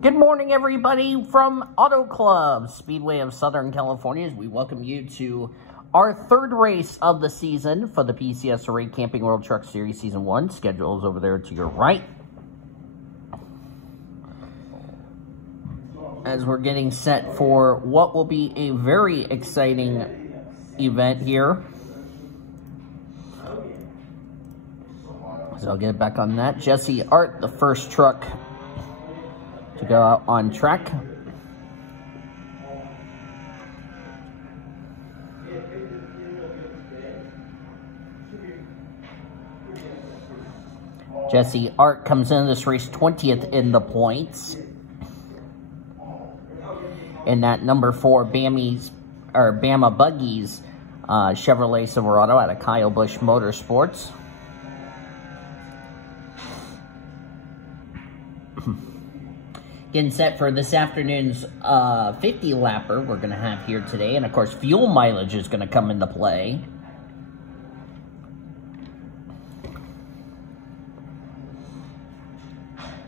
Good morning, everybody, from Auto Club Speedway of Southern California. We welcome you to our third race of the season for the PCSRA Camping World Truck Series Season 1. Schedule is over there to your right. As we're getting set for what will be a very exciting event here. So I'll get back on that. Jesse Art, the first truck to go out on track. Jesse Art comes into this race 20th in the points. In that number 4 Bama Buggies Chevrolet Silverado out of Kyle Busch Motorsports. Getting set for this afternoon's 50-lapper we're going to have here today. And, of course, fuel mileage is going to come into play.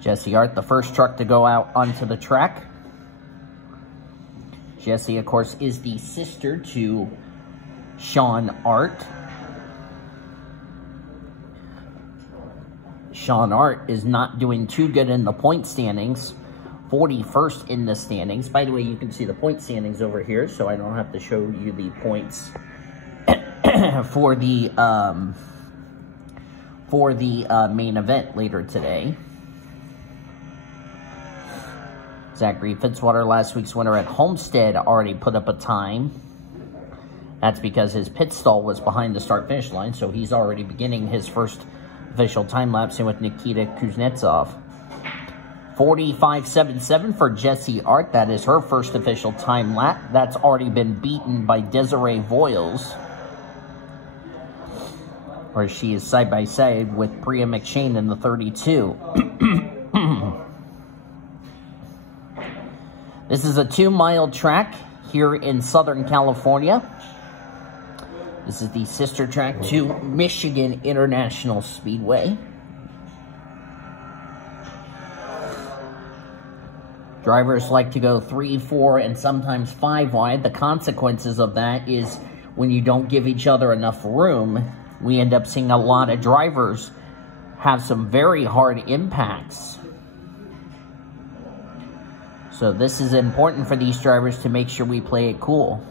Jesse Art, the first truck to go out onto the track. Jesse, of course, is the sister to Sean Art. Sean Art is not doing too good in the point standings. 41st in the standings. By the way, you can see the point standings over here, so I don't have to show you the points for the main event later today. Zachary Fitzwater, last week's winner at Homestead, already put up a time. That's because his pit stall was behind the start-finish line, so he's already beginning his first official time lapse in with Nikita Kuznetsov. 45.77 for Jesse Art. That is her first official time lap. That's already been beaten by Desiree Voiles, where she is side-by-side with Priya McShane in the 32. This is a 2-mile track here in Southern California. This is the sister track to Michigan International Speedway. Drivers like to go 3, 4, and sometimes 5 wide. The consequences of that is when you don't give each other enough room, we end up seeing a lot of drivers have some very hard impacts. So this is important for these drivers to make sure we play it cool.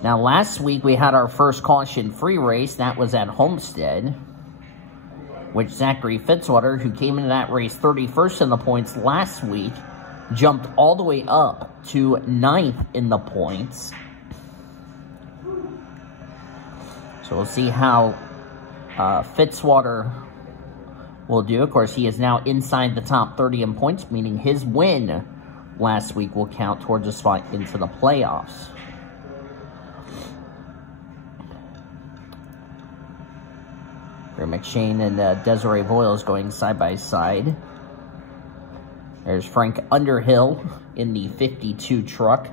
Now, last week we had our first caution-free race. That was at Homestead, which Zachary Fitzwater, who came into that race 31st in the points last week, jumped all the way up to 9th in the points. So we'll see how Fitzwater will do. Of course, he is now inside the top 30 in points, meaning his win last week will count towards a spot into the playoffs. McShane and Desiree Voiles going side by side. There's Frank Underhill in the 52 truck.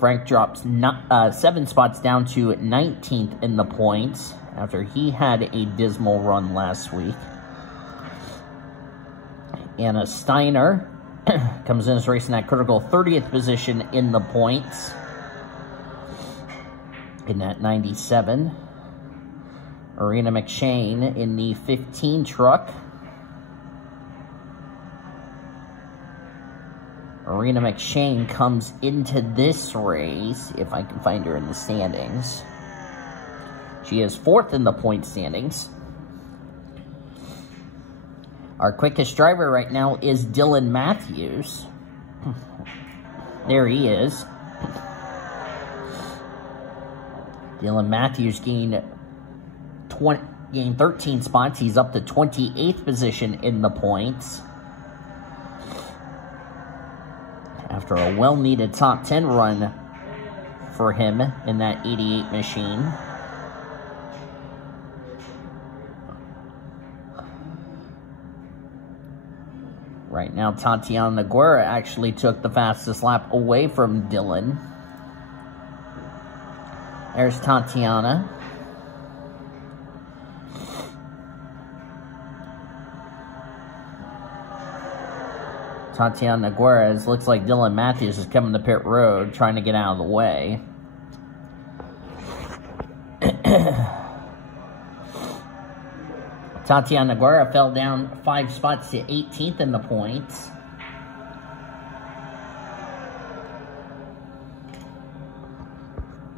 Frank drops 7 spots down to 19th in the points after he had a dismal run last week. Anna Steiner comes in this race in that critical 30th position in the points in that 97. Arena McShane in the 15 truck. Arena McShane comes into this race, if I can find her in the standings. She is 4th in the point standings. Our quickest driver right now is Dylan Matthews. There he is. Dylan Matthews gained 13 spots. He's up to 28th position in the points after a well-needed top 10 run for him in that 88 machine. Right now, Tatiana Guerra actually took the fastest lap away from Dylan. There's Tatiana. Tatiana Naguarez. Looks like Dylan Matthews is coming to pit road, trying to get out of the way. Tatiana Naguarez fell down 5 spots to 18th in the points.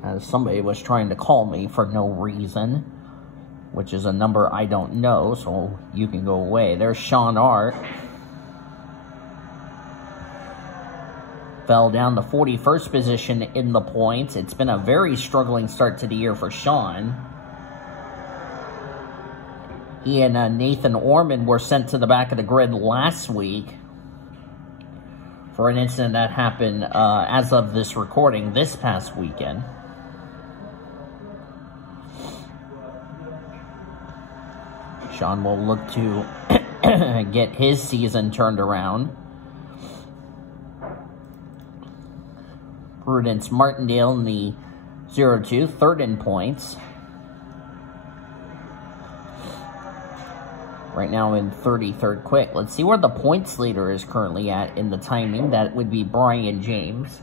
As somebody was trying to call me for no reason, which is a number I don't know, so you can go away. There's Sean Art. Fell down to 41st position in the points. It's been a very struggling start to the year for Sean. He and Nathan Orman were sent to the back of the grid last week for an incident that happened as of this recording this past weekend. Sean will look to get his season turned around. Prudence Martindale in the 0-2, third in points. Right now in 33rd quick. Let's see where the points leader is currently at in the timing. That would be Brian James.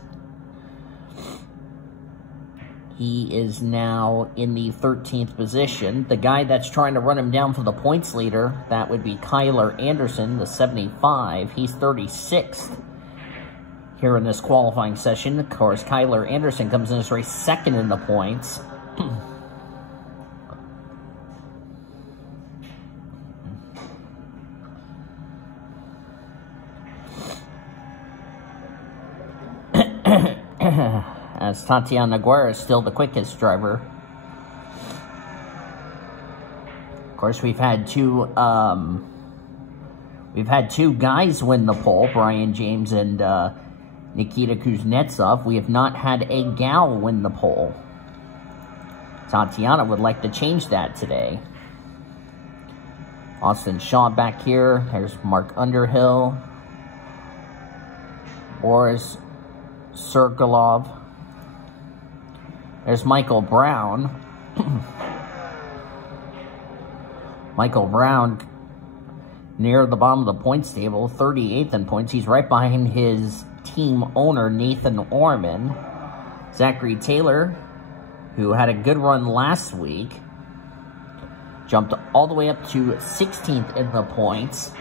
He is now in the 13th position. The guy that's trying to run him down for the points leader, that would be Kyler Anderson, the 75. He's 36th here in this qualifying session. Of course, Kyler Anderson comes in this race second in the points. As Tatiana Naguarez is still the quickest driver. Of course, we've had two guys win the pole, Brian James and Nikita Kuznetsov. We have not had a gal win the pole. Tatiana would like to change that today. Austin Shaw back here. There's Mark Underhill. Boris Sergilov. There's Michael Brown. Michael Brown near the bottom of the points table, 38th in points. He's right behind his team owner, Nathan Orman. Zachary Taylor, who had a good run last week, jumped all the way up to 16th in the points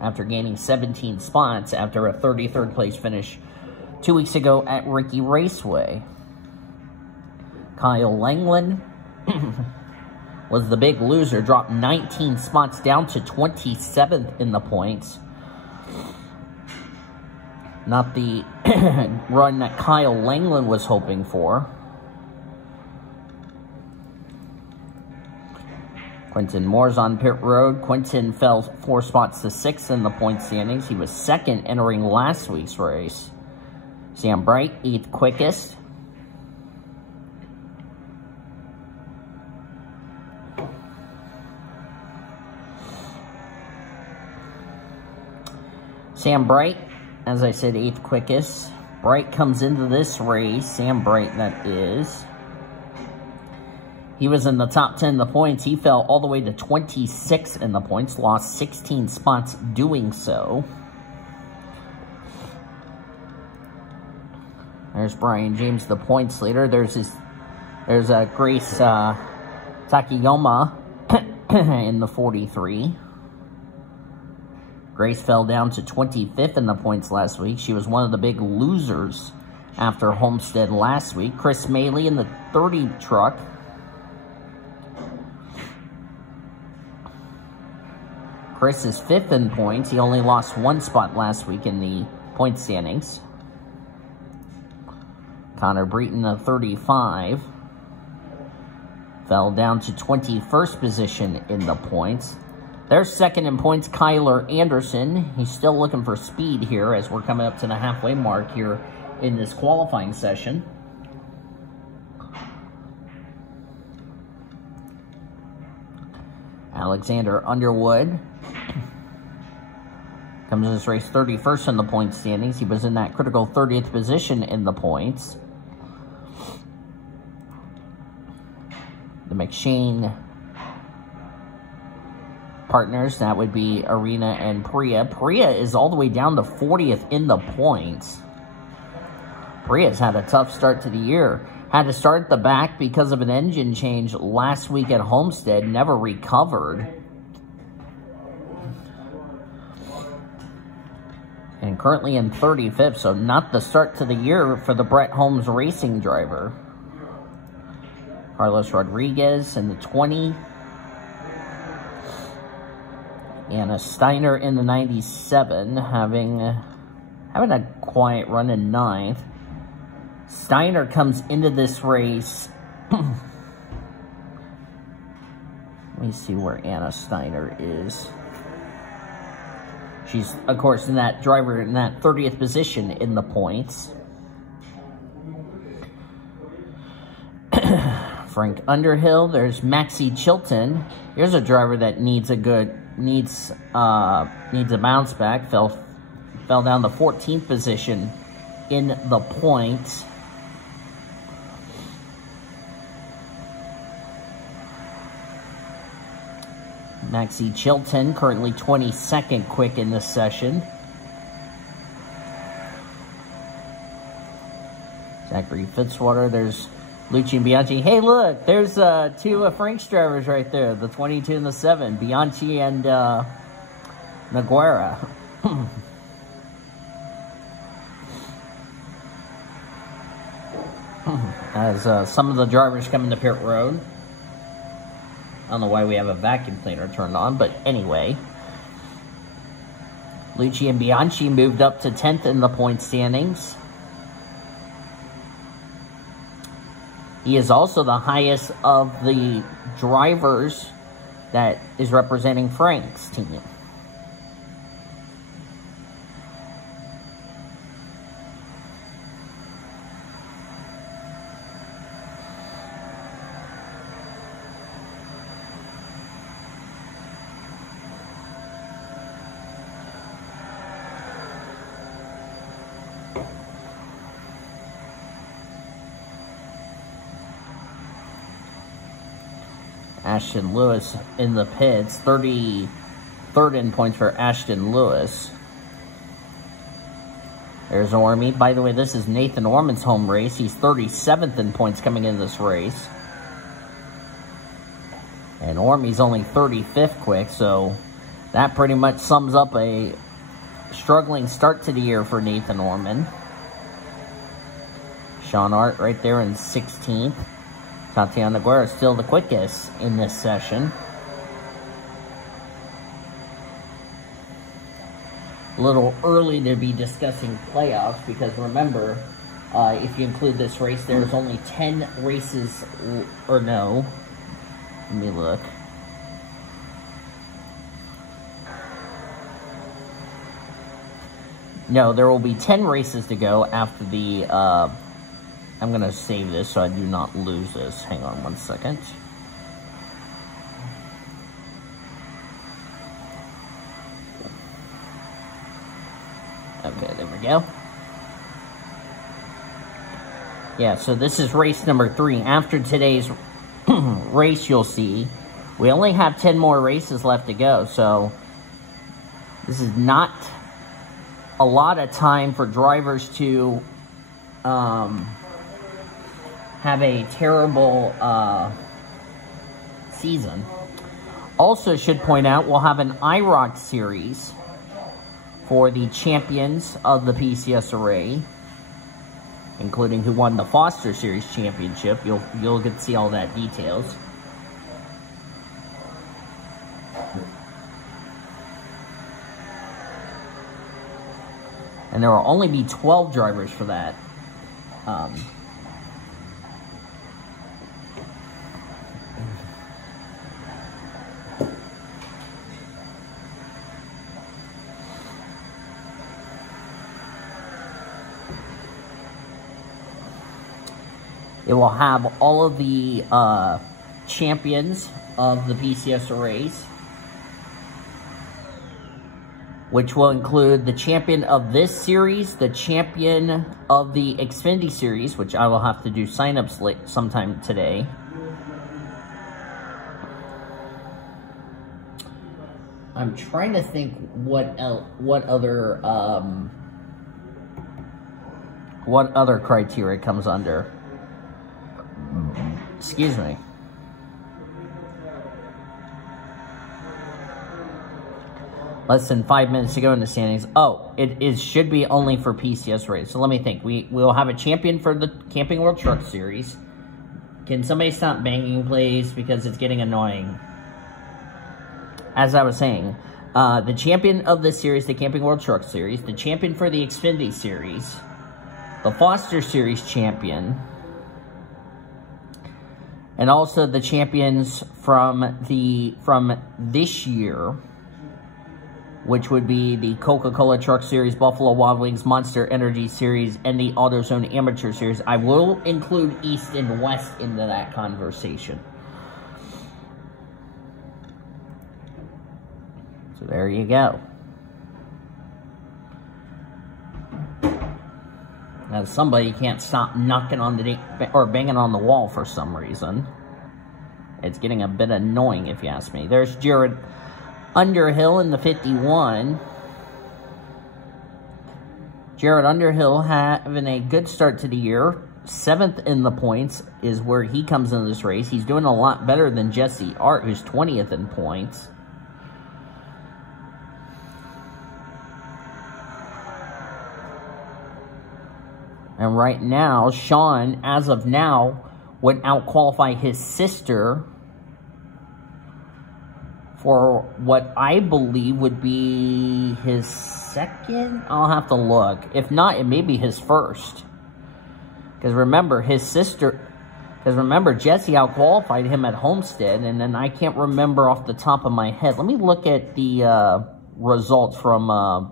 after gaining 17 spots after a 33rd place finish 2 weeks ago at Ricky Raceway. Kyle Langland was the big loser, dropped 19 spots down to 27th in the points. Not the run that Kyle Langland was hoping for. Quentin Moore's on pit road. Quentin fell 4 spots to 6th in the point standings. He was second entering last week's race. Sam Bright, 8th quickest. Sam Bright, as I said, 8th quickest. Bright comes into this race, Sam Bright that is. He was in the top 10 in the points. He fell all the way to 26th in the points, lost 16 spots doing so. There's Brian James, the points leader. There's Grace Takayama in the 43. Grace fell down to 25th in the points last week. She was one of the big losers after Homestead last week. Chris Maley in the 30 truck. Chris is 5th in points. He only lost 1 spot last week in the point standings. Connor Breton, the 35, fell down to 21st position in the points. There's second in points, Kyler Anderson. He's still looking for speed here as we're coming up to the halfway mark here in this qualifying session. Alexander Underwood comes in this race 31st in the point standings. He was in that critical 30th position in the points. The McShane partners. That would be Arena and Priya. Priya is all the way down to 40th in the points. Priya's had a tough start to the year. Had to start at the back because of an engine change last week at Homestead. Never recovered. And currently in 35th, so not the start to the year for the Brett Holmes Racing driver. Carlos Rodriguez in the 20. Anna Steiner in the 97, having a quiet run in 9th. Steiner comes into this race. Let me see where Anna Steiner is. She's, of course, in that 30th position in the points. Frank Underhill. There's Maxie Chilton. Here's a driver that needs a bounce back. Fell down to 14th position in the points. Maxie Chilton, currently 22nd quick in this session. Zachary Fitzwater, there's Lucci and Bianchi. Hey, look, there's two of Frank's drivers right there, the 22 and the 7, Bianchi and Naguera. As some of the drivers come into pit road. I don't know why we have a vacuum cleaner turned on, but anyway. Lucci and Bianchi moved up to 10th in the point standings. He is also the highest of the drivers that is representing Frank's team. Ashton Lewis in the pits, 33rd in points for Ashton Lewis. There's Ormy. By the way, this is Nathan Orman's home race. He's 37th in points coming in this race. And Ormy's only 35th quick, so that pretty much sums up a struggling start to the year for Nathan Orman. Sean Art right there in 16th. Tatiana Guerra is still the quickest in this session. A little early to be discussing playoffs because remember, if you include this race, there's only 10 races, or no, let me look. No, there will be 10 races to go after the, I'm going to save this so I do not lose this. Hang on one second. Okay, there we go. Yeah, so this is race number 3. After today's race, you'll see, we only have 10 more races left to go. So this is not a lot of time for drivers to have a terrible season. Also should point out, we'll have an IROC series for the champions of the PCSRA, including who won the Foster Series championship. You'll get to see all that details. And there will only be 12 drivers for that. It will have all of the champions of the PCSRAs, which will include the champion of this series, the champion of the Xfinity Series, which I will have to do sign-ups sometime today. I'm trying to think what other criteria comes under. Excuse me. Less than 5 minutes to go in the standings. Oh, it should be only for PCSRA. So let me think. We'll have a champion for the Camping World Truck Series. Can somebody stop banging, please? Because it's getting annoying. As I was saying, the champion of this series, the Camping World Truck Series, the champion for the Xfinity Series, the Foster Series champion, and also the champions from this year, which would be the Coca-Cola Truck Series, Buffalo Wild Wings, Monster Energy Series, and the AutoZone Amateur Series. I will include East and West into that conversation. So there you go. Now somebody can't stop knocking on or banging on the wall for some reason. It's getting a bit annoying, if you ask me. There's Jared Underhill in the 51. Jared Underhill having a good start to the year. 7th in the points is where he comes into this race. He's doing a lot better than Jesse Art, who's 20th in points. And right now, Sean, as of now, would out-qualify his sister for what I believe would be his second? I'll have to look. If not, it may be his first. Because remember, Jesse out-qualified him at Homestead, and then I can't remember off the top of my head. Let me look at the results from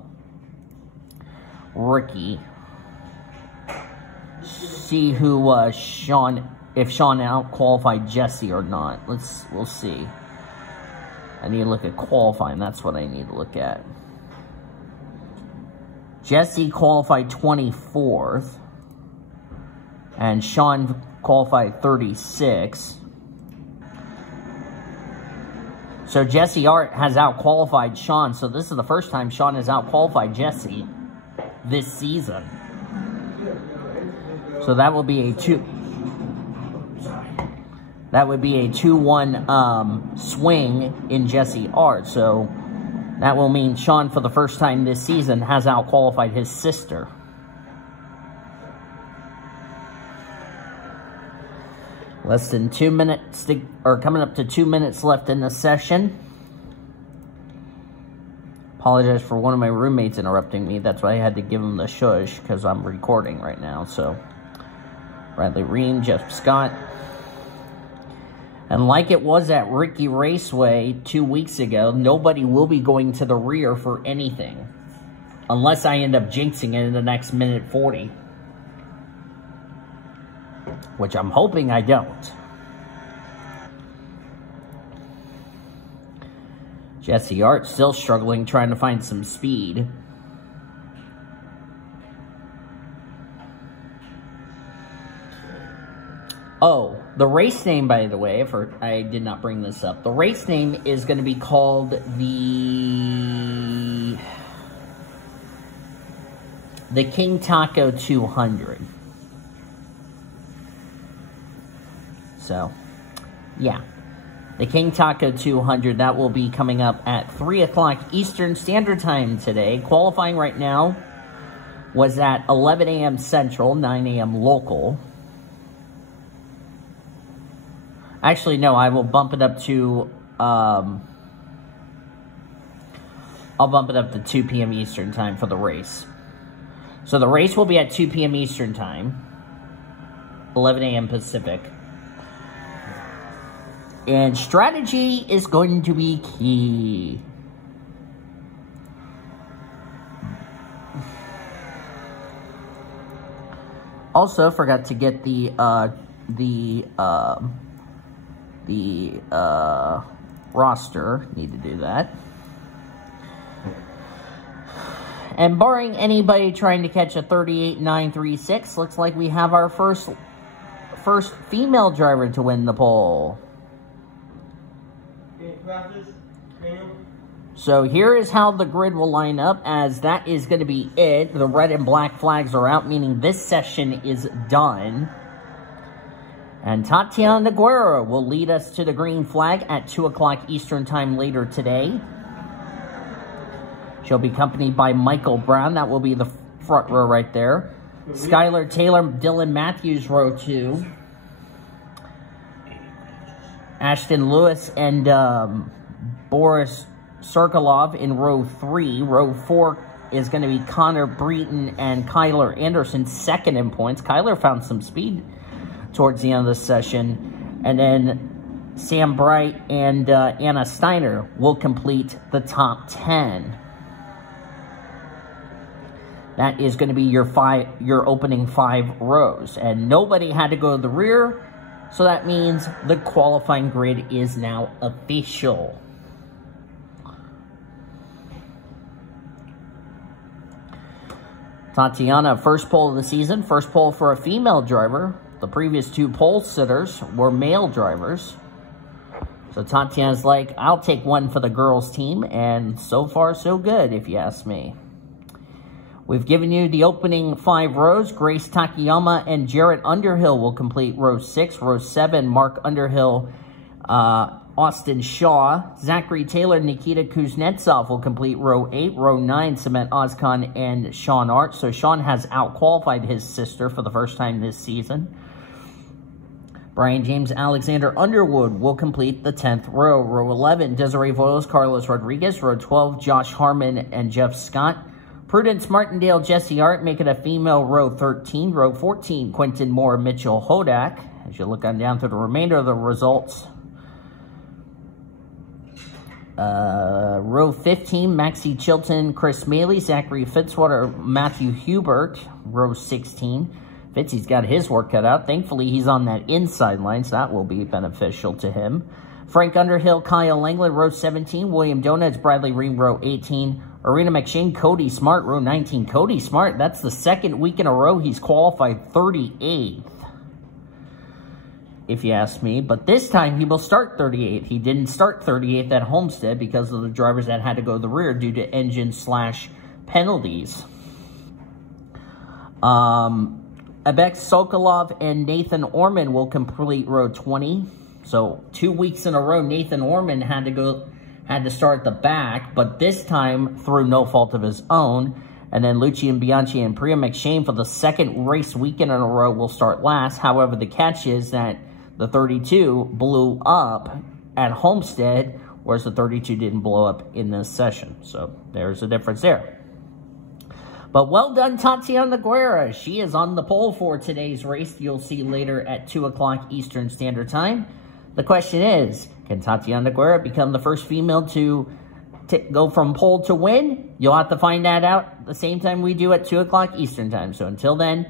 Ricky. See who if Sean out-qualified Jesse or not. We'll see. I need to look at qualifying. That's what I need to look at. Jesse qualified 24th. And Sean qualified 36th. So Jesse Art has out-qualified Sean. So this is the first time Sean has out-qualified Jesse this season. So that will be a 2-1 swing in Jesse Art. So that will mean Sean, for the first time this season, has out-qualified his sister. Less than 2 minutes, coming up to 2 minutes left in the session. Apologize for one of my roommates interrupting me. That's why I had to give him the shush, because I'm recording right now. So, Bradley Ream, Jeff Scott. And like it was at Ricky Raceway 2 weeks ago, nobody will be going to the rear for anything. Unless I end up jinxing it in the next minute 40. Which I'm hoping I don't. Jesse Art still struggling, trying to find some speed. Oh, the race name, by the way, I did not bring this up. The race name is going to be called the King Taco 200. So, yeah. The King Taco 200, that will be coming up at 3 o'clock Eastern Standard Time today. Qualifying right now was at 11 a.m. Central, 9 a.m. local. Actually, no, I will bump it up to, I'll bump it up to 2 p.m. Eastern Time for the race. So the race will be at 2 p.m. Eastern Time, 11 a.m. Pacific. And strategy is going to be key. Also, forgot to get the roster. Need to do that. And barring anybody trying to catch a 38.936, looks like we have our first female driver to win the pole. So here is how the grid will line up, as that is going to be it. The red and black flags are out, meaning this session is done. And Tatiana Guerra will lead us to the green flag at 2 o'clock Eastern Time later today. She'll be accompanied by Michael Brown. That will be the front row right there. Skylar Taylor, Dylan Matthews, row 2. Ashton Lewis and Boris Sokolov in row 3. Row 4 is going to be Connor Breton and Kyler Anderson, second in points. Kyler found some speed towards the end of the session. And then Sam Bright and Anna Steiner will complete the top 10. That is going to be your opening 5 rows. And nobody had to go to the rear, so that means the qualifying grid is now official. Tatiana, first pole of the season, first pole for a female driver. The previous 2 pole sitters were male drivers. So Tatiana's like, I'll take one for the girls' team, and so far so good, if you ask me. We've given you the opening 5 rows. Grace Takayama and Jarrett Underhill will complete row 6. Row 7, Mark Underhill, Austin Shaw. Zachary Taylor, Nikita Kuznetsov will complete row 8. Row 9, Cement Ozcon and Sean Art. So Sean has out-qualified his sister for the first time this season. Brian James Alexander Underwood will complete the 10th row. Row 11, Desiree Voiles, Carlos Rodriguez. Row 12, Josh Harmon and Jeff Scott. Prudence Martindale, Jesse Art, make it a female row 13. Row 14, Quentin Moore, Mitchell Hodak. As you look on down through the remainder of the results. Row 15, Maxie Chilton, Chris Maley, Zachary Fitzwater, Matthew Hubert. Row 16, Fitzy's got his work cut out. Thankfully, he's on that inside line, so that will be beneficial to him. Frank Underhill, Kyle Langland, row 17. William Donuts, Bradley Ream, row 18. Arena McShane, Cody Smart, row 19. Cody Smart, that's the second week in a row he's qualified 38th, if you ask me. But this time he will start 38th. He didn't start 38th at Homestead because of the drivers that had to go to the rear due to engine/penalties. Abek Sokolov and Nathan Orman will complete row 20. So 2 weeks in a row, Nathan Orman had to start at the back, but this time through no fault of his own. And then Lucian Bianchi and Priya McShane for the second race weekend in a row will start last. However, the catch is that the 32 blew up at Homestead, whereas the 32 didn't blow up in this session. So there's a difference there. But well done, Tatiana Guerra. She is on the pole for today's race. You'll see later at 2 o'clock Eastern Standard Time. The question is, can Tatiana Guerra become the first female to go from pole to win? You'll have to find that out the same time we do at 2 o'clock Eastern Time. So until then,